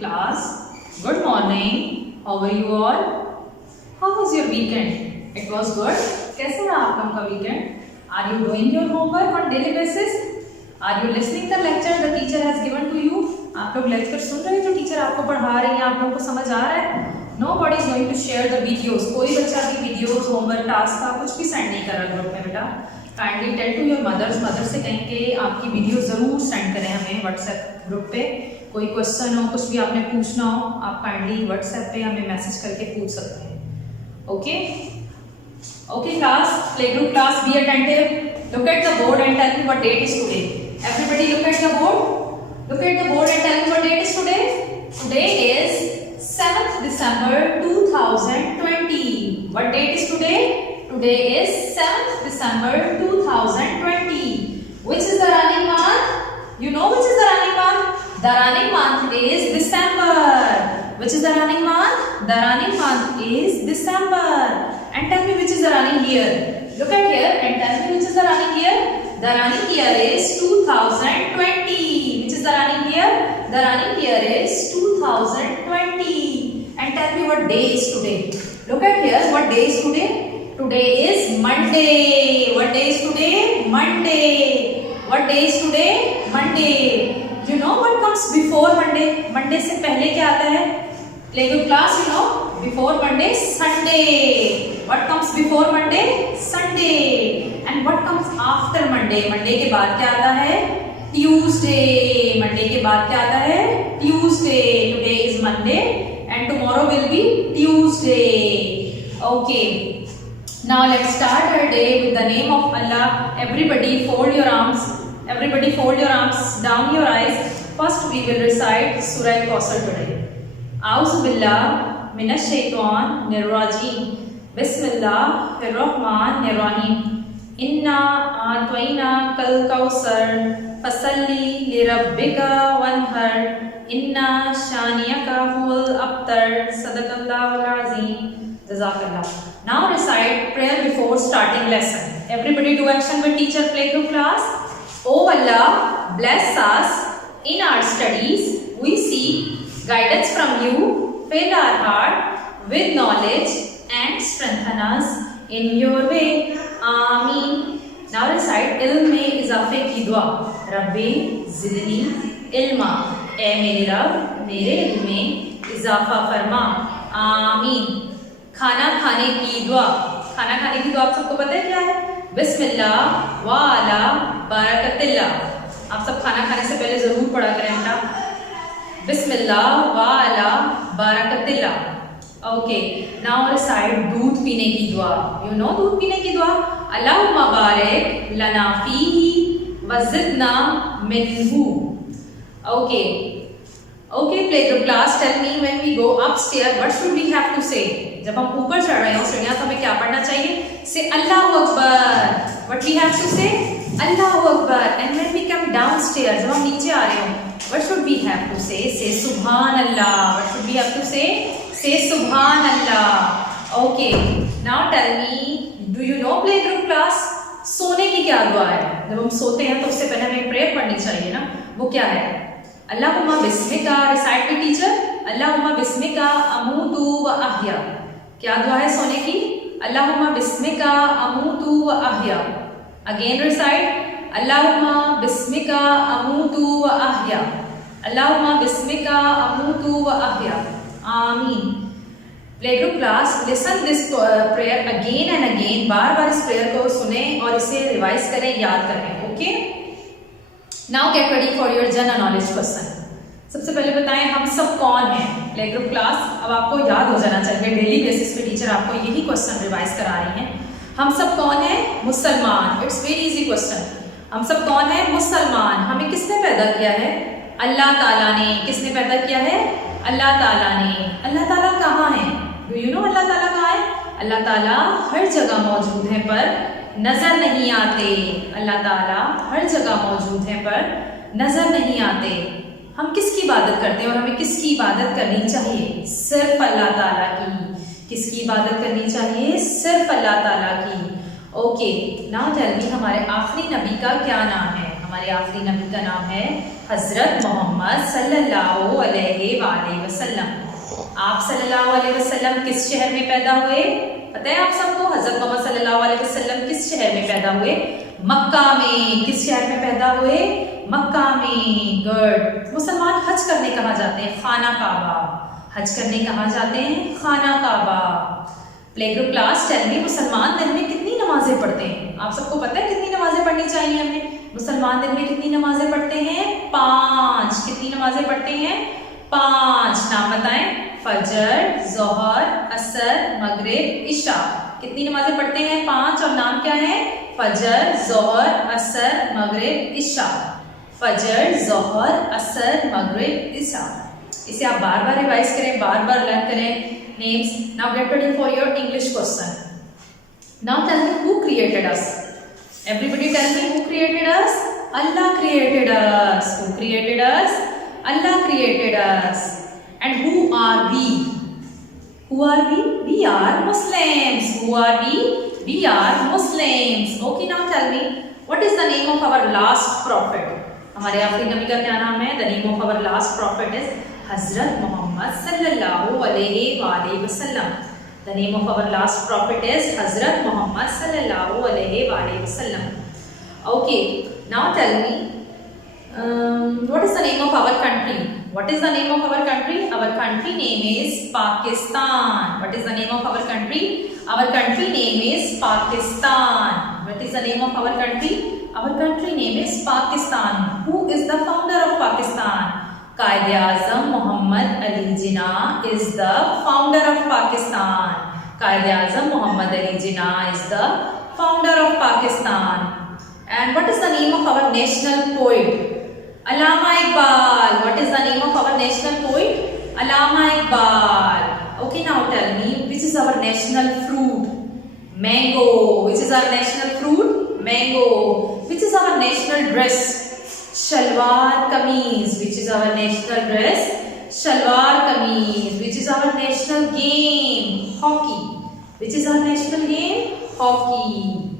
class. Good morning. How are you all? How was your weekend? It was good. कैसे रहा आप लोगों का weekend? Are you doing your homework on daily basis? Are you listening the lecture the teacher has given to you? आप लोग lecture सुन रहे हैं जो टीचर आपको पढ़ा रही है, आप लोगों को समझ आ रहा है? Nobody is going to share the videos. कोई बच्चा भी वीडियोस होमवर्क टास्क का कुछ भी सेंड नहीं कर रहा ग्रुप में बेटा. Kindly tell to your mothers, mother से कहें कि आपकी वीडियो जरूर सेंड करें हमें व्हाट्सएप ग्रुप पे. कोई क्वेश्चन हो, कुछ भी आपने पूछना हो, आप काइंडली व्हाट्सएप पे हमें मैसेज करके पूछ सकते हैं. Okay okay class, play group class, be attentive. Look at the board and tell me what date is today. Everybody look at the board. Look at the board and tell me what date is today. Today is 7th December 2020. What date is today? Today is 7th December 2020. Which is the running month? You know which is the running month? The running month is December. Which is the running month? The running month is December. And tell me which is the running year. Look at here and tell me which is the running year. The running year is 2020. Which is the running year? The running year is 2020. And tell me what day is today. Look at here. What day is today? Today is Monday. What day is today? Monday. What day is today? Monday. You know what comes before Monday? Monday से पहले क्या आता है? Playgroup class, you know. Before Monday, Sunday. What comes before Monday? Sunday. And what comes after Monday? Monday के बाद क्या आता है? Tuesday. Monday के बाद क्या आता है? Tuesday. Today is Monday and tomorrow will be Tuesday. Okay. Now let's start our day with the name of Allah. Everybody fold your arms. Everybody fold your arms, down your eyes. First we will recite Surah Al-Kawthar today. A'udhu billah minash shaitanir rajim. Bismillahir rahmanir rahim. Inna a'tayna kal kawthar fasalli li rabbika wanhar. Inna shaniyaka huwal abtar. Sadaqallahul azim. Jazakallah. Now recite prayer before starting lesson. Everybody do action with teacher playgroup class. Oh Allah, bless us in our studies. We seek guidance from you. Fill our heart with knowledge and strengthen us in your way. Ameen. Now recite ilm में इजाफे की दुआ. रब्बी ज़िदनी इल्मा. ए मेरे रब, मेरे इल्म में इजाफा फरमा. आमीन. खाना खाने की दुआ. खाना खाने की दुआ आप सबको पता है क्या है? बिस्मिल्लाह व अला बरकतिल्लाह. आप सब खाना खाने से पहले जरूर पढ़ा करें बेटा. बिस्मिल्लाह व अला बरकतिल्लाह. ओके. नाउ रिसाइट दूध पीने की दुआ. यू नो दूध पीने की दुआ. अल्लाहुम्मा बारिक लना फीही व ज़िदना मिन्हु. Okay okay playgroup class, tell me when we go upstair what should we have to say. जब हम ऊपर चढ़ रहे हो सीढ़ियां तो हमें क्या पढ़ना चाहिए? से अल्लाहु अकबर. What we have to say? अल्लाहु अकबर. And when we come downstair, जब हम नीचे आ रहे हो, what should we have to say? सुभान अल्लाह. What should we have to say सुभान अल्लाह. Okay. Now tell me, do you know play group class, सोने की क्या दुआ है? जब हम सोते हैं तो उससे पहले हमें प्रेयर पढ़नी चाहिए ना. वो क्या है? अल्लाहुम्मा बिस्मिका. Recite with teacher. अल्लाहुम्मा बिस्मिका अमूतु व अहया. क्या दुआ है सोने की? अल्लाहुम्मा बिस्मिका अमूतु व अहया. Again recite. अल्लाहुम्मा बिस्मिका अमूतु व अहया. अल्लाहुम्मा बिस्मिका अमूतु व अहया. आमीन. Playgroup class, listen this prayer again and again. बार बार इस प्रेयर को सुने और इसे रिवाइज करें, याद करें. Okay. Now get ready for your general knowledge question. सबसे पहले बताएं हम सब कौन हैं? प्लेग्रुप क्लास, अब आपको याद हो जाना चाहिए. डेली बेसिस पे टीचर आपको यही क्वेश्चन रिवाइज करा रही हैं. हम सब कौन हैं? मुसलमान. It's very easy question. हम सब कौन हैं? मुसलमान. हमें किसने पैदा किया है? अल्लाह ताला ने. किसने पैदा किया है? अल्लाह ताला ने. अल्लाह ताला कहाँ है? डू यू नो अल्लाह ताला कहाँ है? अल्लाह ताला हर जगह मौजूद है पर नजर नहीं आते. अल्लाह ताला हर जगह मौजूद है पर नजर नहीं आते. हम किसकी इबादत करते हैं और हमें किसकी इबादत करनी चाहिए? सिर्फ अल्लाह ताला की. किसकी इबादत करनी चाहिए? सिर्फ अल्लाह ताला की. ओके. नाउ टेल मी, हमारे आखिरी नबी का क्या नाम है? हमारे आखिरी नबी का नाम है हजरत मोहम्मद सल्लल्लाहु अलैहि अलैहि वसल्लम। आप सल्लल्लाहु अलैहि वसल्लम किस शहर में पैदा हुए? पता है आप सबको हजरत मोहम्मद सल्लल्लाहु अलैहि वसल्लम किस शहर में पैदा हुए? मक्का में। किस शहर में पैदा हुए? मक्का में। गुड। मुसलमान हज करने कहाँ जाते हैं? खाना काबा। हज करने कहाँ जाते हैं? खाना काबा। Play group class, tell me, मुसलमान दिन में कितनी नमाजें पढ़ते हैं? आप सबको पता है कितनी नमाजें पढ़नी चाहिए हमें? मुसलमान दिन में कितनी नमाजें पढ़ते हैं? 5। कितनी नमाजें पढ़ते हैं? 5। नाम बताएं। फजर, जोहर, असर, मगरिब, इशा। कितनी नमाजें पढ़ते हैं? 5। और नाम क्या है? फजर, जोहर, असर, मगरिब, इशा। फजर, जोहर, असर, मगरिब, इशा। इसे आप बार बार रिवाइज करें, बार बार लर्न करें names. Now get ready for your English question. Now tell me who created us? Everybody tell me who created us? Allah created us. Who created us? Allah created us. And who are we? Who are we? We are Muslims. Who are we? We are Muslims. Okay, now tell me, what is the name of our last prophet? हमारे आखिरी नबी का क्या नाम है? The name of our last prophet is Hazrat Muhammad sallallahu alaihi wasallam. The name of our last prophet is Hazrat Muhammad sallallahu alaihi wasallam. Okay, now tell me, what is the name of our country? What is the name of our country? Our country name is Pakistan. What is the name of our country? Our country name is Pakistan. What is the name of our country? Our country name is Pakistan. Who is the founder of Pakistan? Quaid-e-Azam Muhammad Ali Jinnah is the founder of Pakistan. Quaid-e-Azam Muhammad Ali Jinnah is the founder of Pakistan. And what is the name of our national poet? Allama Iqbal. What is the name of our national poet? Allama Iqbal. Okay, now tell me, which is our national fruit? Mango. Which is our national fruit? Mango. Which is our national dress? Shalwar kameez. Which is our national dress? Shalwar kameez. Which is our national game? Hockey. Which is our national game? Hockey.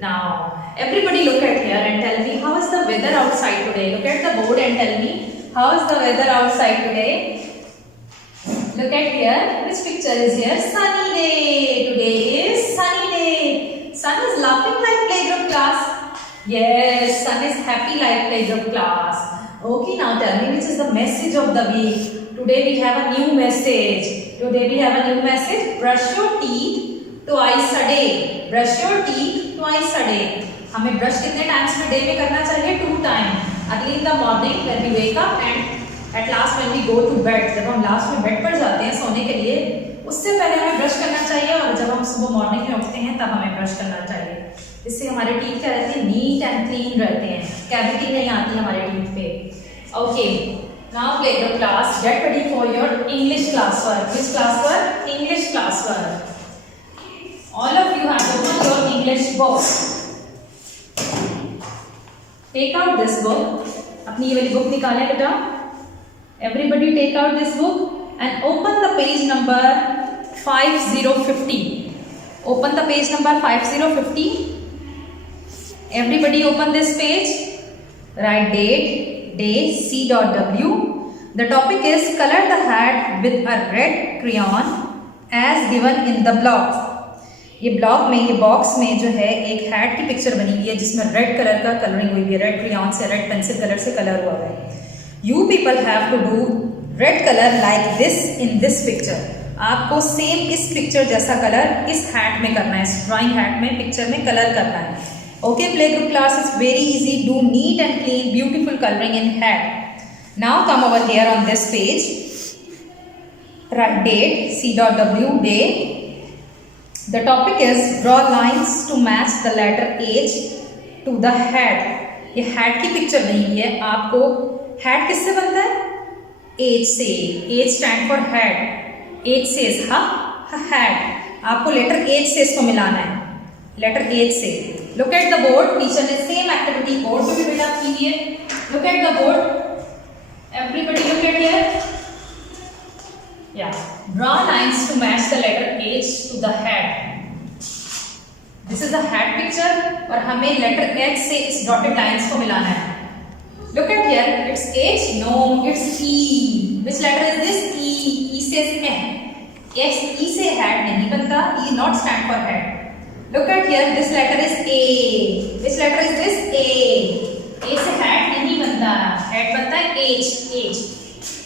Now, everybody look at here and tell me, how is the weather outside today? Look at the board and tell me, how is the weather outside today? Look at here. Which picture is here? Sunny day. Today is sunny day. Sun is laughing like playgroup class. Yes, sun is happy like playgroup class. Okay, now tell me, which is the message of the week? Today we have a new message. Today we have a new message. Brush your teeth twice a day. Brush your teeth twice a day. हमें brush कितने times में day में करना चाहिए? 2 time. Early in the morning when we wake up and at last when we go to bed. जब हम last में bed पर जाते हैं सोने के लिए, उससे पहले हमें ब्रश करना चाहिए, और जब हम सुबह मॉर्निंग में उठते हैं तब हमें ब्रश करना चाहिए. इससे हमारे टीथ क्या रहते हैं? नीट एंड क्लीन रहते हैं. कैविटी नहीं आती हमारे टीथ पे. Okay, now play the class. Gate ready for your English class work. Which class work? English class work. All of you have to open your English book. Take out this book. अपनी ये वाली book निकालें बेटा. Everybody take out this book and open the page number 5050. Open the page number 5050. Everybody open this page. Write date, day, C.W. The topic is color the hat with a red crayon as given in the block. ये block में, ये box में जो है एक hat की picture बनी हुई है जिसमें रेड कलर का कलरिंग हुई है. रेड क्रेयॉन से, रेड पेंसिल कलर से कलर हुआ है. You people have to do red colour like this in this picture. आपको सेम इस पिक्चर जैसा कलर इस हैट में करना है. इस ड्राइंग हैट में, पिक्चर में कलर करना है. Okay, play group class is very easy. Do neat and clean beautiful colouring in hat. Now come over here on this page. Right date, C.W. day. The topic is draw lines to match the letter H to the hat. ये hat की picture बनी हुई है. आपको hat किससे बनता है? H से. H stand for hat. H says hat. आपको लेटर H से इसको मिलाना है. लेटर H से. Look at the board. Teacher ने सेम एक्टिविटी बोर्ड पे भी बेटा की है. Look at the board. Everybody look at here. Yeah. Draw lines to match the letter H to the hat. This is the hat picture और हमें letter H से इस dotted lines को मिलाना है. Look at here. It's H. No, it's E. Which letter is this? S E से head नहीं बनता, E not stand for head. Look at here, this letter is A. Which letter is this? A. A से head नहीं बनता, head बनता है H, H.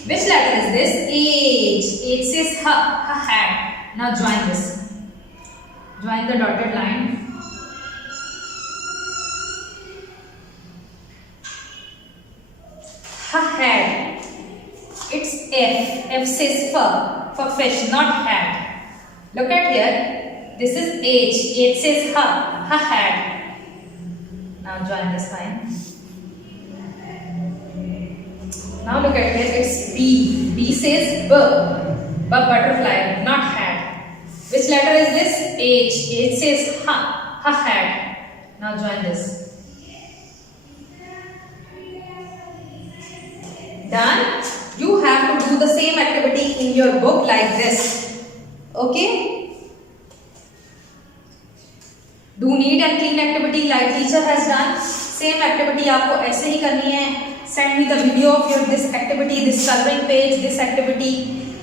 Which letter is this? H. H says ha, ha had. Now join this. Join the dotted line. Ha had. It's F. F says for fish, not had. Look at here. This is H. H says ha, ha had. Now join this line. Now look at here, it's B. B says B. B butterfly, not had. Which letter is this? H. H says ha, ha had. Now join this. Done? You have to do the same activity in your book like this. Okay? Do neat and clean activity like teacher has done. Same activity आपको ऐसे ही करनी है. Send me the video of your this activity, this coloring page, this activity.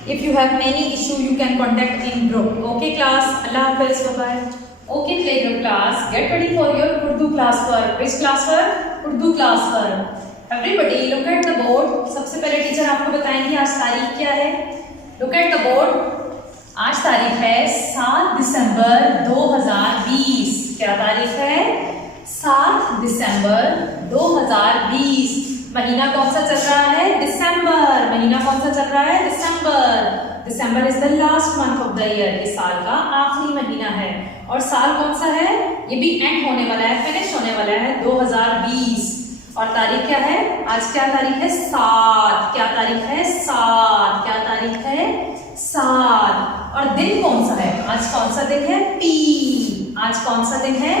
If you have any issue, you can contact in group. Okay, class. Allah Hafiz. Bye bye. Okay, playgroup class. Get ready for your Urdu class work. Which class work? Urdu class work. Everybody, look at the board. सबसे पहले teacher आपको बताएंगे आज तारीख क्या है. Look at the board. आज तारीख है 7 दिसंबर 2020. क्या तारीख है? 7 दिसंबर 2020. महीना कौन सा चल रहा है? दिसंबर। महीना कौन सा चल रहा है? दिसंबर। December is the last month of the year. ये साल का आखिरी महीना है। और साल कौन सा है? ये भी एंड होने वाला है, फिनिश होने वाला है, 2020। और तारीख क्या है? आज क्या तारीख है? 7। क्या तारीख है? 7। क्या तारीख है? 7। और दिन कौन सा है? आज कौन सा दिन है? पीर। आज कौन सा दिन है?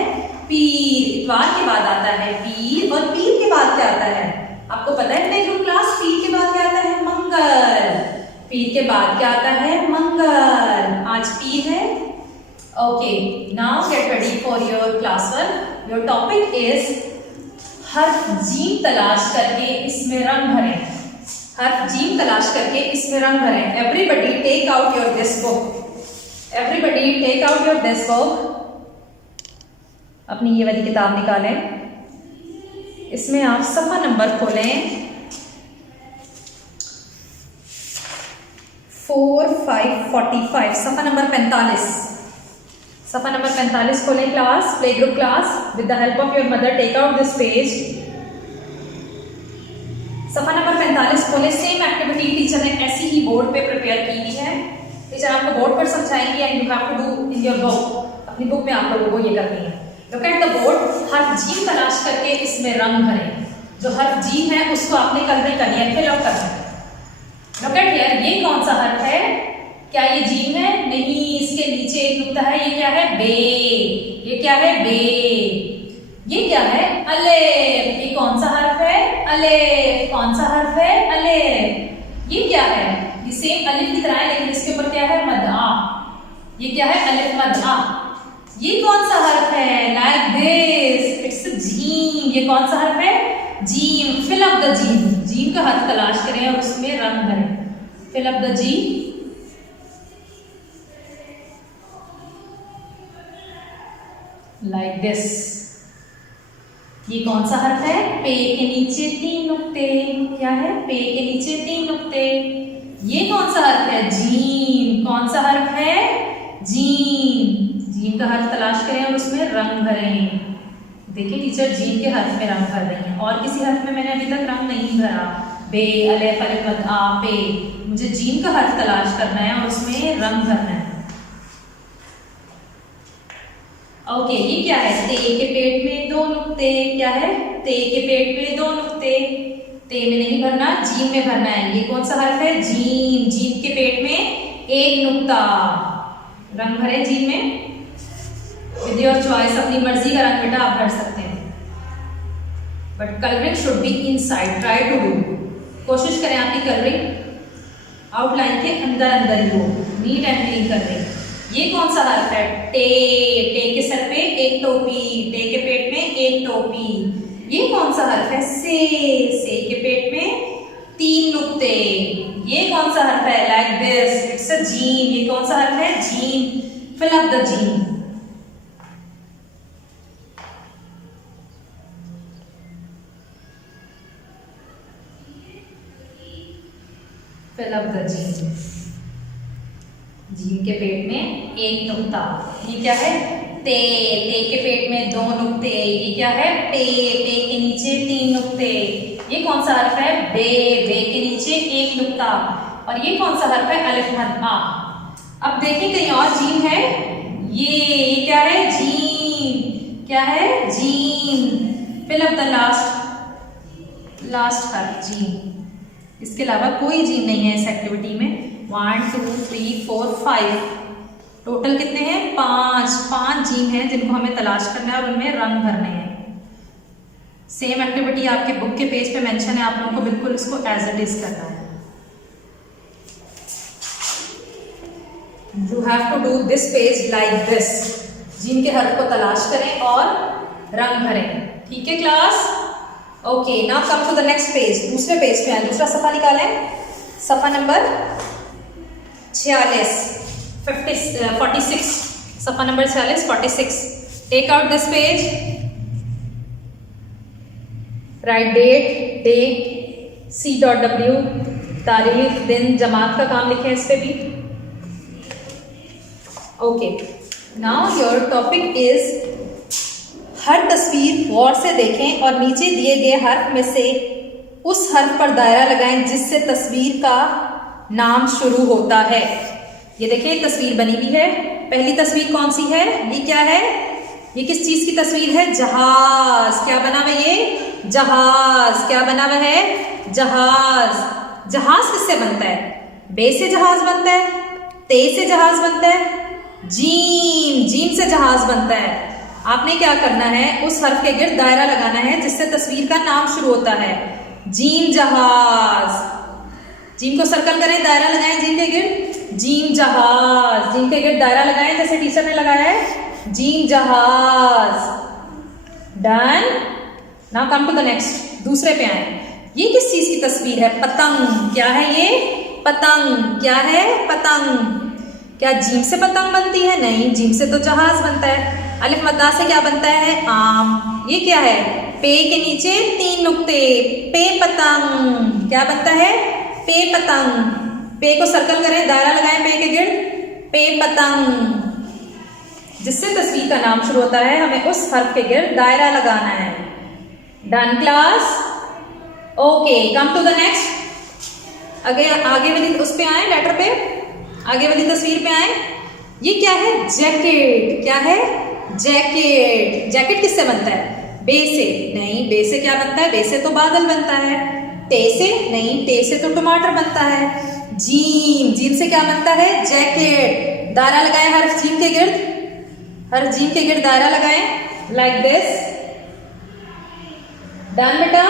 पीर। इतवार के बाद आता है पीर, और पीर के बाद क्या आता है? आपको पता है प्लेग्राउंड क्लास? पीर के बाद क्या आता है? मंगल। पीर के बाद क्या आता है? मंगल। आज पीर है। Okay, now get ready for your class work. Your topic is हर्फ जीम तलाश करके इसमें रंग भरें। हर्फ जीम तलाश करके इसमें रंग भरें। Everybody take out your this book. Everybody take out your this book. अपनी ये वाली किताब निकालें। इसमें आप सफ़ा नंबर खोलें 4545, सफ़ा नंबर 45। सफ़ा नंबर 45 खोलें class, play group class. With the help of your mother take out this page. सफ़ा नंबर 45 खोलें। सेम एक्टिविटी टीचर ने ऐसी ही बोर्ड पे प्रिपेयर की हुई है। टीचर आपको बोर्ड पर समझाएंगे and you have to do in your book. अपनी बुक में आप लोगों को ये करनी है। Look at the board. हर्फ जीम तलाश करके इसमें रंग भरें। जो हर्फ जीम है उसको आपने कलरिंग करनी है, फिल आउट करना है। Look at here, ये कौन सा हर्फ है? क्या ये जीम है? नहीं, इसके नीचे एक नुक्ता है। ये क्या है? बे। ये क्या है? बे। ये क्या है? अलिफ। ये कौन सा हर्फ है? अलिफ। कौन सा हर्फ है? अलिफ। ये क्या है? ये सेम अलिफ की तरह है, लेकिन इसके ऊपर क्या है? मद आ। ये क्या है? अलिफ मद आ। ये कौन सा हर्फ है? लाइक दिस, इट्स जीम। ये कौन सा हर्फ है? जीम। फिल अप द जीम। जीम का हर्फ तलाश करें और उसमें रंग भरें। फिल अप द जीम। Like this. ये कौन सा हर्फ है? पे के नीचे 3 नुक्ते। क्या है? पे के नीचे 3 नुक्ते। ये कौन सा हर्फ है? जीम। कौन सा हर्फ है? जीम। जीम का हर्फ तलाश करें और उसमें रंग भरें। देखिए टीचर जीम के हर्फ में रंग भर रही हैं, और किसी हर्फ में मैंने अभी तक रंग नहीं भरा। बे, अलिफ, अलिफ मद आ, पे। मुझे जीम का हर्फ तलाश करना है और उसमें रंग भरना है। ओके, ये क्या है? ते के पेट में 2 नुक्ते। क्या है? ते के पेट में 2 नुक्ते। ते में नहीं भरना, जीम में भरना है। ये कौन सा हर्फ है? जीम। जीम के पेट में 1 नुक्ता। रंग भरे जीम में। विद योर चॉइस, अपनी मर्जी का रंग बेटा आप भर सकते हैं, but colouring should be inside. Try to do. कोशिश करें आपकी कलरिंग आउटलाइन के अंदर अंदर ही हो, नीट एंड क्लीन कलरिंग। ये कौन सा हर्फ है? टे। टे के सर पे 1 टोपी। टे के पेट में 1 टोपी। ये कौन सा हर्फ है? से। से के पेट में 3 नुक्ते। ये कौन सा हर्फ है? लाइक दिस, इट्स अ जी। जीम, ये कौन सा हर्फ है? जीम। फिल अप द जीम। फिल अप द जीम। जीम के पेट में एक नुक्ता, ये क्या है? ते। ते के पेट में दो नुक्ते, ये क्या है? पे। पे के नीचे तीन नुक्ते, ये कौन सा हर्फ है? बे। बे के नीचे एक नुक्ता, और ये कौन सा हर्फ है? अलिफ मद आ। अब देखिए कहीं और जीम है, ये क्या है? जीम। क्या है? जीम। फिल अप द लास्ट हर्फ, जीम। इसके अलावा कोई जीम नहीं है इस एक्टिविटी में। 1 2 3 4 5 टोटल कितने हैं? 5 जीम हैं जिनको हमें तलाश करना है और उनमें रंग भरने हैं। सेम एक्टिविटी आपके बुक के पेज पे मेंशन है, आप लोगों को बिल्कुल इसको एज इट इज करना है। You have to do this page like this. जीम के हर्फ को तलाश करें और रंग भरें। ठीक है class? Okay, now come to the next page. दूसरे पेज पे आए, दूसरा सफा निकालें। सफा नंबर 46 46 सफा नंबर 46 46। Take out this page, right date, day, C.W, तारीख, दिन, जमात का काम लिखें इस पे भी। Okay, now your topic is हर तस्वीर गौर से देखें और नीचे दिए गए हर्फ में से उस हर्फ पर दायरा लगाएं जिससे तस्वीर का नाम शुरू होता है। ये देखिए तस्वीर बनी हुई है। पहली तस्वीर कौन सी है? ये क्या है? ये किस चीज की तस्वीर है? जहाज। क्या बना हुआ ये? जहाज। क्या बना हुआ है? जहाज। जहाज किससे बनता है? बे से जहाज बनता है, ते से जहाज बनता है, जीम। जीम से जहाज बनता है। आपने क्या करना है? उस हर्फ के गिर्द दायरा लगाना है जिससे तस्वीर का नाम शुरू होता है। जीम जहाज। जीम को सर्कल करें, दायरा लगाएं जीम के गिर्द। जीम जहाज। जीम के गिर्द दायरा लगाएं जैसे टीचर ने लगाया है। जीम जहाज। Done. Now come to the next. दूसरे पे आए। ये किस चीज की तस्वीर है? पतंग। क्या है ये? पतंग। क्या है? पतंग। क्या जीम से पतंग बनती है? नहीं, जीम से तो जहाज बनता है। अलिफ मद्दा से क्या बनता है? आम। ये क्या है? पे के नीचे तीन नुक्ते, पे पतंग। क्या बनता है? पे पतंग। पे को सर्कल करें, दायरा लगाएं पे के गिर्द। पे पतंग। जिससे तस्वीर का नाम शुरू होता है हमें उस हर्फ के गिर्द दायरा लगाना है। Done class? Okay, come to the next. आगे वाली उस पे आए, लेटर पे, आगे वाली तस्वीर पे आए। ये क्या है? जैकेट। क्या है? जैकेट। जैकेट किससे बनता है? बे से। नहीं, बे से क्या बनता है? बे से तो बादल बनता है। टे से? नहीं, टे से तो टमाटर बनता है। जीम। जीम से क्या बनता है? जैकेट। दायरा लगाएं हर जीम के गिर्द। हर जीम के गिर्द दायरा लगाएं लाइक दिस। डन बेटा?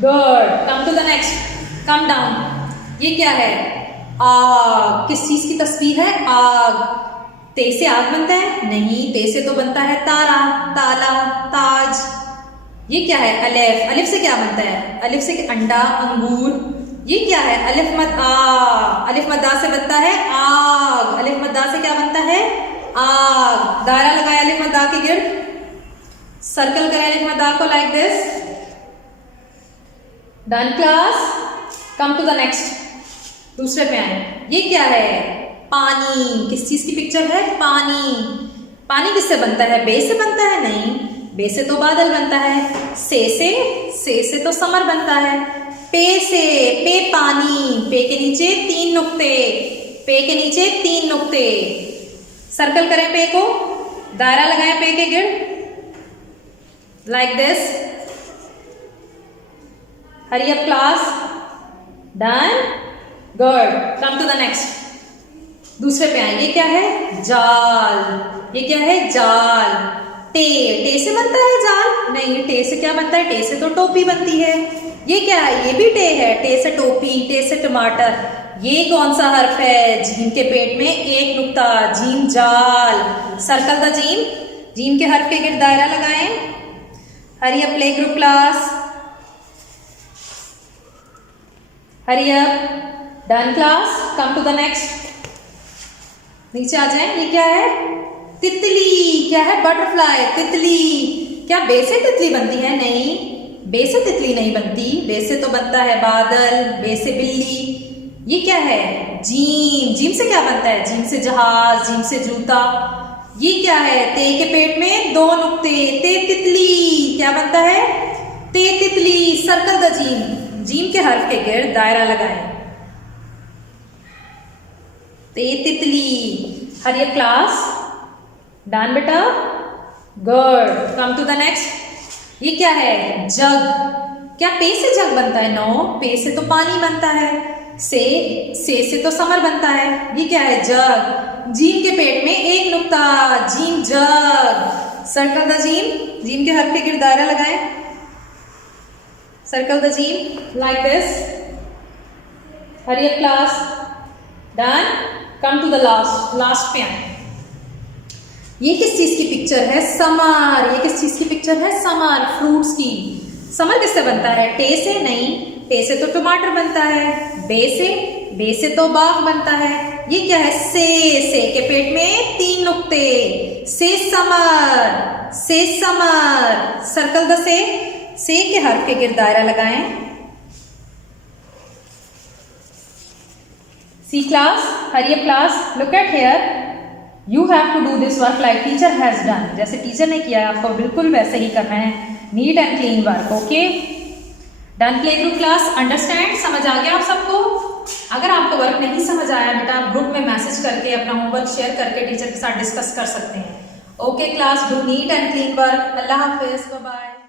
Good. Come to the next. Come down. ये क्या है? आग। किस चीज की तस्वीर है? आग। ते से आग बनता है? नहीं, ते से तो बनता है तारा, ताला, ताज। ये क्या है? अलिफ। अलिफ से क्या बनता है? अलिफ से अंडा, अंगूर। ये क्या है? अलिफ मद आ। अलिफ मद्दा से बनता है आग। अलिफ मद्दा से क्या बनता है? आग। दायरा लगाया अलिफ मद्दा के गिर्द। सर्कल करें अलिफ मद्दा को like this. Done class? Come to the next. दूसरे पे आए। ये क्या है? पानी। किस चीज की पिक्चर है? पानी। पानी किससे बनता है? बे से बनता है? नहीं, बे से तो बादल बनता है। से से तो समर बनता है। पे से, पे पानी। पे के नीचे तीन नुक्ते, पे के नीचे तीन नुक्ते। सर्कल करें पे को, दायरा लगाएं पे के गिर्द like this. Hurry up class. Done? Good. Come to the next. दूसरे पे आए। ये क्या है? जाल। ये क्या है? जाल। टे। टे से बनता है जाल? नहीं, टे से क्या बनता है? टे से तो टोपी बनती है। ये क्या है? ये भी टे है। टे से टोपी, टे से टमाटर। ये कौन सा हर्फ है? जीम के पेट में एक नुक्ता। जीम जाल। सर्कल द जीम। जीम के हर्फ के गिर्द दायरा लगाएं। Hurry up play group class. Hurry up. Done class, come to the next. नीचे आ जाए। ये क्या है? तितली। क्या है? बटरफ्लाई, तितली। क्या बे से तितली बनती है? नहीं, बे से तितली नहीं बनती। बे से तो बनता है बादल, बे से बिल्ली। ये क्या है? जीम। जीम से क्या बनता है? जीम से जहाज, जीम से जूता। ये क्या है? ते के पेट में 2 नुक्ते, ते तितली। क्या बनता है? ते तितली। सर्कल द जीम। जीम के हर्फ के गिर्द दायरा लगाएं। ते तितली। हरी क्लास, डन बेटा, good. Come to the next. ये क्या है? जग। क्या पे से जग बनता है? नो, पे से तो पानी बनता है। से तो समर बनता है। ये क्या है? जग। जीम के पेट में 1 नुक्ता, जीम जग। सर्कल द जीम। जीम के हर पे गिर्द दायरा लगाएं। सर्कल द जीम like this. Hurry up class, done. Come to the last पे आए। ये किस चीज की पिक्चर है? समर। ये किस चीज की पिक्चर है? समर, फ्रूट्स की। समर किससे बनता है? टे से? नहीं, टे से तो टमाटर बनता है। बे से तो बाग बनता है। ये क्या है? से के पेट में 3 नुक्ते, से समर, से समर। सर्कल द से के हर्फ के गिर्द दायरा लगाएं। C class, hurry up class, look at here. You have to do this work like teacher has done. जैसे टीचर ने किया आपको बिल्कुल वैसे ही करना है। NEET and clean work, okay. Done play group class, understand? समझ आ गया आप सबको? अगर आपको वर्क नहीं समझ आया बेटा, आप ग्रुप में मैसेज करके अपना होमवर्क शेयर करके टीचर के साथ डिस्कस कर सकते हैं। Okay class, do neat and clean work. अल्लाह हाफिज, बाय बाय।